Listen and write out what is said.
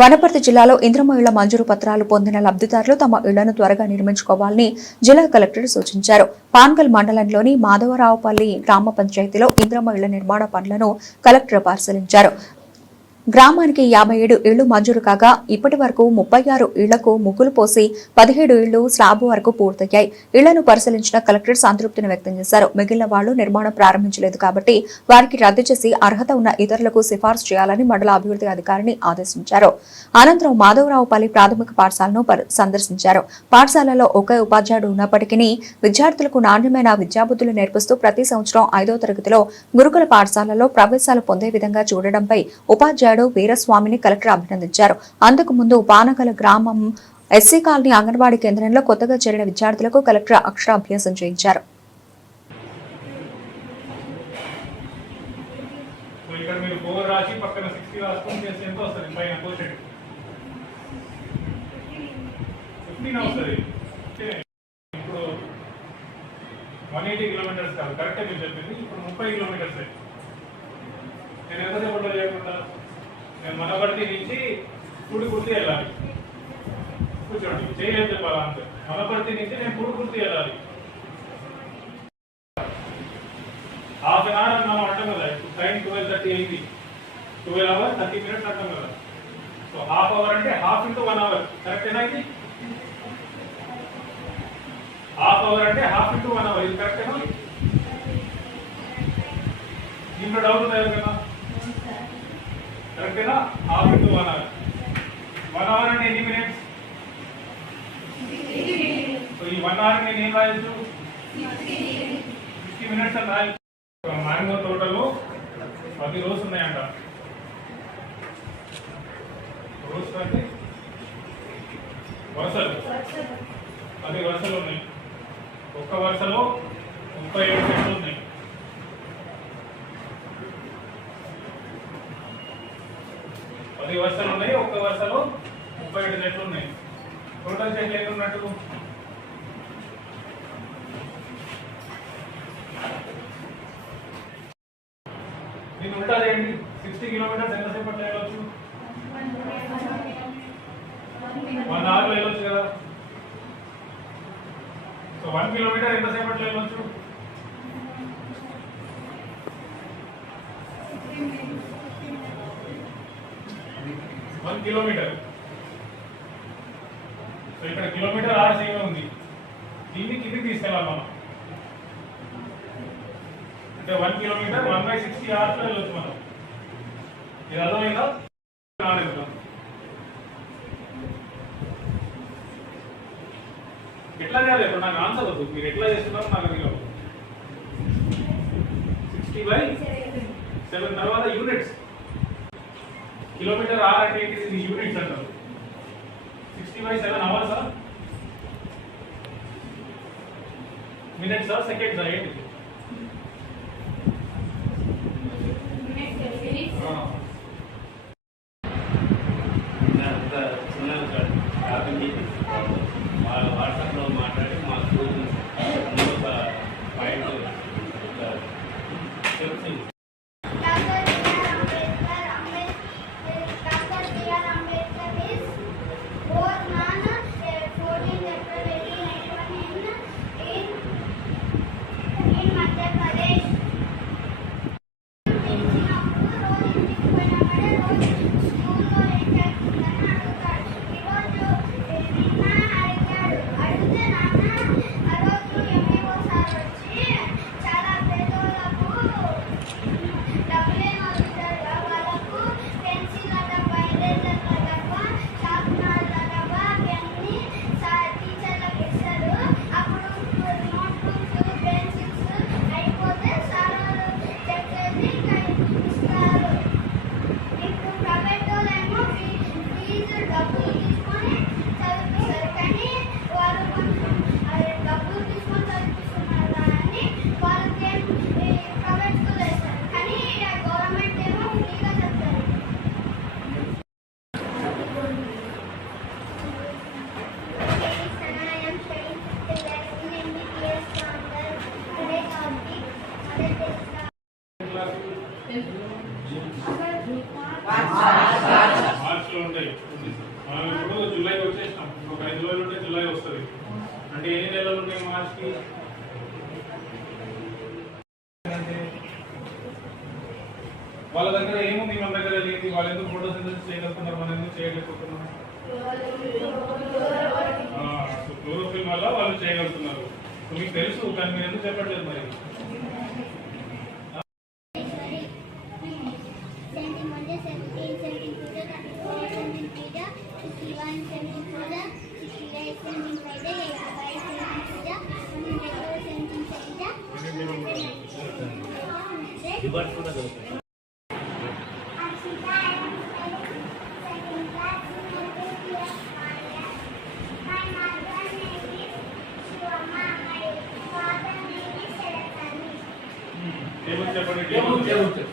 వనపర్తి జిల్లాలో ఇంద్రమ మంజూరు పత్రాలు పొందిన లబ్ధిదారులు తమ ఇళ్ళను త్వరగా నిర్మించుకోవాలని జిల్లా కలెక్టర్ సూచించారు. పాన్గల్ మండలంలోని మాధవరావుపల్లి గ్రామ పంచాయతీలో ఇంద్రమయుల నిర్మాణ పనులను కలెక్టర్ పరిశీలించారు. గ్రామానికి యాభై ఏడు ఇళ్ళు మంజూరు కాగా ఇప్పటి వరకు ముప్పై ఆరు ఇళ్ళకు ముగ్గులు పోసి పదిహేడు ఇళ్ళు స్లాబ్ వరకు పూర్తయ్యాయి. ఇళ్ళను పరిశీలించిన కలెక్టర్ సంతృప్తిని వ్యక్తం చేశారు. మిగిలిన వాళ్ళు నిర్మాణం ప్రారంభించలేదు కాబట్టి వారికి రద్దు చేసి అర్హత ఉన్న ఇతరులకు సిఫార్సు చేయాలని మండల అభివృద్ధి అధికారిని ఆదేశించారు. అనంతరం మాధవరావుపల్లి ప్రాథమిక పాఠశాలను సందర్శించారు. పాఠశాలలో ఒకే ఉపాధ్యాయుడు ఉన్నప్పటికీ విద్యార్థులకు నాణ్యమైన విద్యాబుద్ధులు నేర్పిస్తూ ప్రతి సంవత్సరం ఐదో తరగతిలో గురుకుల పాఠశాలలో ప్రవేశాలు పొందే విధంగా చూడడంపై ఉపాధ్యాయుడు వీరస్వామిని కలెక్టర్ అభినందించారు. అందుకు ముందు పానగల గ్రామం ఎస్సీ కాలనీ అంగన్వాడీ కేంద్రంలో కొత్తగా చేరిన విద్యార్థులకు కలెక్టర్ అక్షరాభ్యాసం చేయించారు. ఇప్పుడు వన్ ఎయిటీ కిలోమీటర్స్ కాదు. కరెక్టే మీరు చెప్పింది? ఇప్పుడు ముప్పై కిలోమీటర్స్ నేను మనబడి నుంచి కుడి కుర్తి వెళ్ళాలి. కూర్చోండి చేయలేదు చెప్పాలి అంతే. మనబడి నుంచి నేను కుడి కుర్తి వెళ్ళాలి. హాఫ్ అన్ అవర్ మనం అంటాం కదా ఇప్పుడు టైం ట్వెల్వ్ థర్టీ అయింది. ట్వెల్వ్ అవర్ థర్టీ మినిట్స్ అంటాం కదా. సో హాఫ్ అవర్ అంటే హాఫ్ ఇంటూ వన్ అవర్ కరెక్టేనా ఇది? హాఫ్ అవర్ అంటే హాఫ్ ఇంటూ వన్ అవర్ ఇది కరెక్టేనా దీంట్లో డౌట్ ఉంది కదా కరెక్టేనా half into one hour one hour అంటే ఎన్ని మినిట్స్ సో ఈ వన్ అవర్ నేను ఏం రాయొచ్చు? సిక్స్టీ మినిట్స్ అని రాయొచ్చు. మ్యాంగో తోటలో పది రోజులు ఉన్నాయంట. రోజు అంటే? వరుసలు. పది వరుసలు ఉన్నాయి. ఒక్క వరుసలో ముప్పై ఏడు చెట్లు ఉన్నాయి. పది వరుసలు ఉన్నాయి ఒక్క వరుసలో ముప్పై ఏడు చెట్లు ఉన్నాయి. టోటల్ చెట్లు ఎన్ని ఉన్నట్టు? దీని ఉంటుంది ఏంటి? సిక్స్టీ కిలోమీటర్స్ ఎంతసేపు అట్లా వెళ్ళొచ్చు? వన్ అవర్లో వెళ్ళొచ్చు కదా. సో వన్ కిలోమీటర్ ఎంతసేపు అట్లా వెళ్ళొచ్చు? One kilometre. సో ఇక్కడ కిలోమీటర్ ఆరు సేమే ఉంది. దీన్ని కిందికి తీసుకెళ్ళాలి మనం. అంటే one kilometre one by sixty అవర్స్లో వెళ్ళొచ్చు మనం. ఇది అర్థమైందా? నానేద్దాం ఎట్లా చేయాలి? ఇప్పుడు నాకు ఆన్సర్ వద్దు. మీరు ఎట్లా చేస్తున్నారో నాకు తెలియదు. సిక్స్టీ బై సెవెన్ తర్వాత యూనిట్స్. కిలోమీటర్ ఆర్ అంటే ఏంటి ఇది యూనిట్స్ అంటారు. సిక్స్టీ బై సెవెన్ అవర్సా మినిట్సా సెకండ్సా ఏంటి మార్చిలో ఉంటాయి. మనం ఇప్పుడు జూలై వచ్చేసినాం. ఒక ఐదు రోజులు ఉంటే జూలై వస్తుంది. అంటే ఎన్ని నెలలు ఉన్నాయి మార్చికి? వాళ్ళ దగ్గర ఏముంది? మన దగ్గర లేనిది వాళ్ళు ఎందుకు ఫోటో సింథసిస్ చేయగలుగుతున్నారు మనం ఎందుకు చేయలేకపోతున్నాం? క్లోరోఫిల్ వల్ల వాళ్ళు చేయగలుగుతున్నారు. మీకు తెలుసు కానీ మీరు ఎందుకు చెప్పట్లేదు మరి? రివర్స్ కూడా దొరుకుతుంది ఏమని చెప్పండి ఏముంది? ఏముంది?